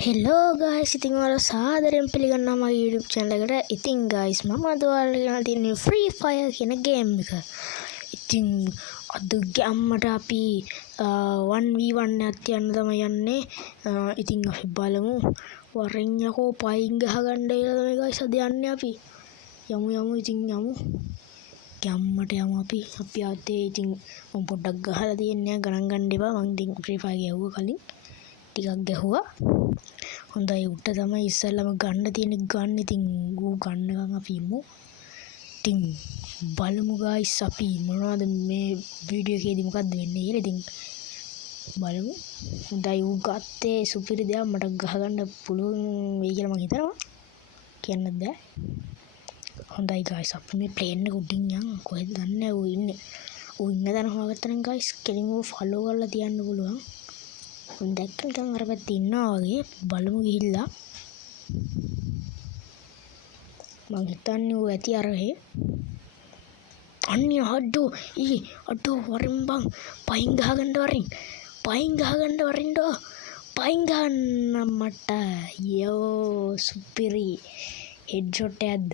Hello guys ඉතින් ඔයාලා සාදරයෙන් පිළිගන්නවා මගේ YouTube channel එකට. ඉතින් ගයිස් මම අද ඔයාලට ගෙනල්ලා තියෙන්නේ Free Fire කියන ගේම් එක. ඉතින් අද ගැම්මට අපි 1v1 එකක් තියන්න තමයි යන්නේ. ඉතින් අපි බලමු වරෙන් යකෝ පයින් ගහගන්න කියලා තමයි ගයිස් අද යන්නේ අපි. යමු ඉතින් යමු. ගැම්මට යමු අපි ආතේ ඉතින් මම පොඩ්ඩක් ගහලා තියන්නේ ගණන් ගන්න එපා. මම ඉතින් Free Fire ගැහුවා කලින්. ටිකක් ගැහුවා. හොඳයි උට තමයි ඉස්සෙල්ලාම ගන්න තියෙන ගන්න. ඉතින් ඌ ගන්නකම් අපි ඉමු. ඉතින් බලමු ගයිස් අපි මොනවද මේ වීඩියෝ එකේදී මොකද්ද වෙන්නේ කියලා. ඉතින් බලමු. හොඳයි ඌ ගත්තේ සුපිරි දෙයක් මට ගහගන්න පුළුවන් වෙයි කියලා මම හිතනවා. කියන්නත් බෑ. හොඳයි ගයිස් අපි මේ ප්ලේන් එක උඩින් යන් කොහෙද දන්නේ ඌ ඉන්නේ. ඌ ඉන්න තැන හොයාගත්තා නම් ගයිස් කෙලින්ම ෆලෝ කරලා තියන්න පුළුවන්. දැක්කම අර පැත්තේ ඉන්නවා වගේ. බලමු ගිහිල්ලා. මං හිතන්නේ ඌ ඇති අරහේ. අන්නේ අඩෝ වරින් බං පයින් ගහගන්න වරින්. පයින් ගහන්න මට යෝ සුපිරි හෙඩ්ෂොට් එකක්ද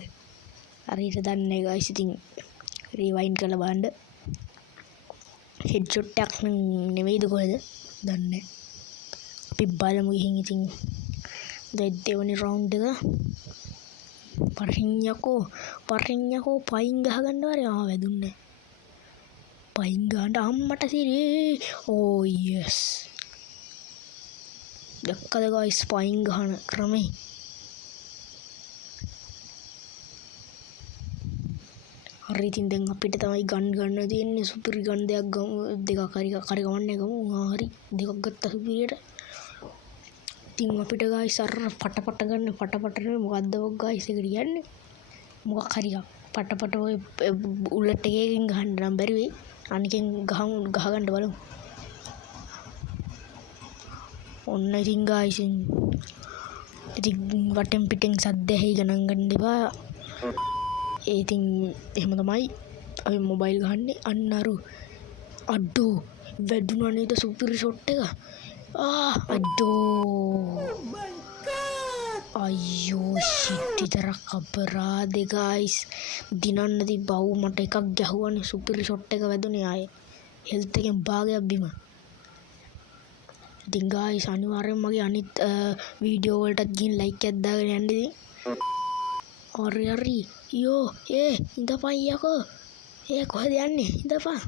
හරියට දන්නේ ගයිස්. ඉතින් රිවයින්ඩ් කරලා බලන්න. හෙඩ්ෂොට් එකක් නෙවෙයිද කොහෙද දන්නේ. අපි බලමු ගිහින් ඉතින් දෙවෙනි රවුන්ඩ් එක. පරින් යකෝ පයින් ගහගන්න වරේ. වැදුන්නේ පයින් ගහන්න අම්මට සිරේ. ඕ යස් දැක්කද ගයිස් පයින් ගහන ක්‍රමේ. හරි ඉතින් දැන් අපිට තමයි ගන්න තියෙන්නේ. සුපිරි ගන් දෙකක් හරි ගමන්නේ ගමු. හරි දෙකක් ගත්තා සුපිරියට. ඉතින් අපිට ගයිස් අර පටපට ගන්න මොකද්ද ගයිස් එක කියන්නේ. මොකක් හරි පටපට ඔය උලට් එකකින් ගහන්න නම් බැරි වෙයි. අනිකෙන් ගහගන්න බලමු. ඔන්න ඉතින් ගයිස් ඉතින් වටෙන් පිටෙන් සද්ද ඇහි ගණන් ගන්න එපා. ඉතින් එහෙම තමයි අපි මොබයිල් ගහන්නේ. අන්න අඩෝ වැදුනා නේද සුපිරි ෂොට් එක. අයියෝ ෂිට් විතරක් අපරාධේ ගයිස්. දිනන්න තිබ්බා. මට එකක් ගැහුවානේ සුපිරි ෂොට් එක වැදුනේ. ආයේ හෙල්ත් එකෙන් භාගයක් බිම. ඉතින් ගයිස් අනිවාර්යෙන් මගේ අනිත් වීඩියෝ වලටත් ගිහින් ලයික් එකක් දාගෙන යන්න ඉතින්. හරි යෝ ඉඳපන් යකෝ. කොහෙද යන්නේ ඉඳපන්.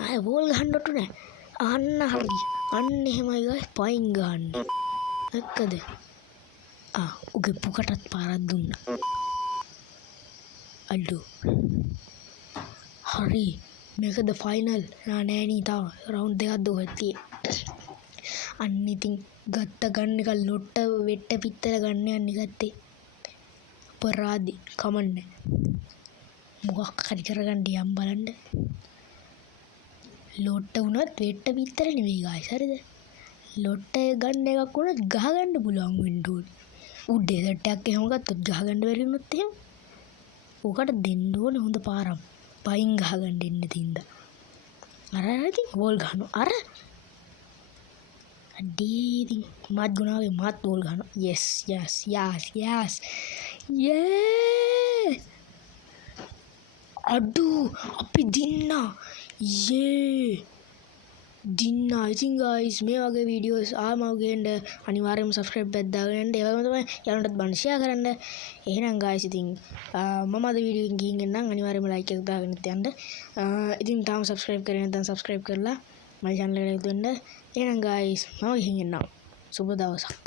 ආයේ බෝල් ගහන්න ඔට්ටු නෑ. අන්න එහෙමයි ගයිස් පයින් ගන්න. දැක්කද? උගේ පුකටත් පාරක් දුන්නා. අඩෝ හරි මේකද ෆයිනල්. නෑ නේ තාම රවුන්ඩ් දෙකක් දුවත්ටි. අන්න ඉතින් ගත්ත ගන්න එක ලොට්ට වෙට්ට පිත්තල ගන්න යන්නේ ගත්තේ. අපරාධි කමන්නේ. මොකක් හරි කරගන්න යම් බලන්න. ලොට්ට වුණත් වෙට්ට පිත්තල නෙවෙයි ගයිස්. හරිද? ලොට්ට ගන්න එකක් වුණත් ගහගන්න පුළුවන් වෙන්න ඕනේ. උඩේ සෙට් එකක් එහෙම ගත්තොත් ගහගන්න බැරි වුණොත් එහෙම උකට දෙන්න ඕනේ හොඳ පාරක්. පයින් ගහගන්න එන්න තින්ද. අර ඉතින් බෝල් ගහනවා. අඩේ මාත් ගුණාගේ මාත් බෝල් ගහනවා. yes අඩෝ අපි දින්නා. දින්නා. ඉතින් ගයිස් මේ වගේ වීඩියෝස් ආවම ගේන්න අනිවාර්යයෙන්ම සබ්ස්ක්‍රයිබ් එකක් දාගෙන යන්න. ඒ වගේම තමයි යාළුවන්ටත් බන්න ෂෙයා කරන්න. එහෙනම් ගයිස් ඉතින් මම අද වීඩියෝ එකකින් ගිහින් එන්නම්. අනිවාර්යයෙන්ම ලයික් එකක් දාගෙන යන්න. ඉතින් තාම සබ්ස්ක්‍රයිබ් කරේ නැත්නම් සබ්ස්ක්‍රයිබ් කරලා මගේ channel එකට එකතු වෙන්න. එහෙනම් ගයිස් මම ගිහින් එන්නම්. සුබ දවසක්.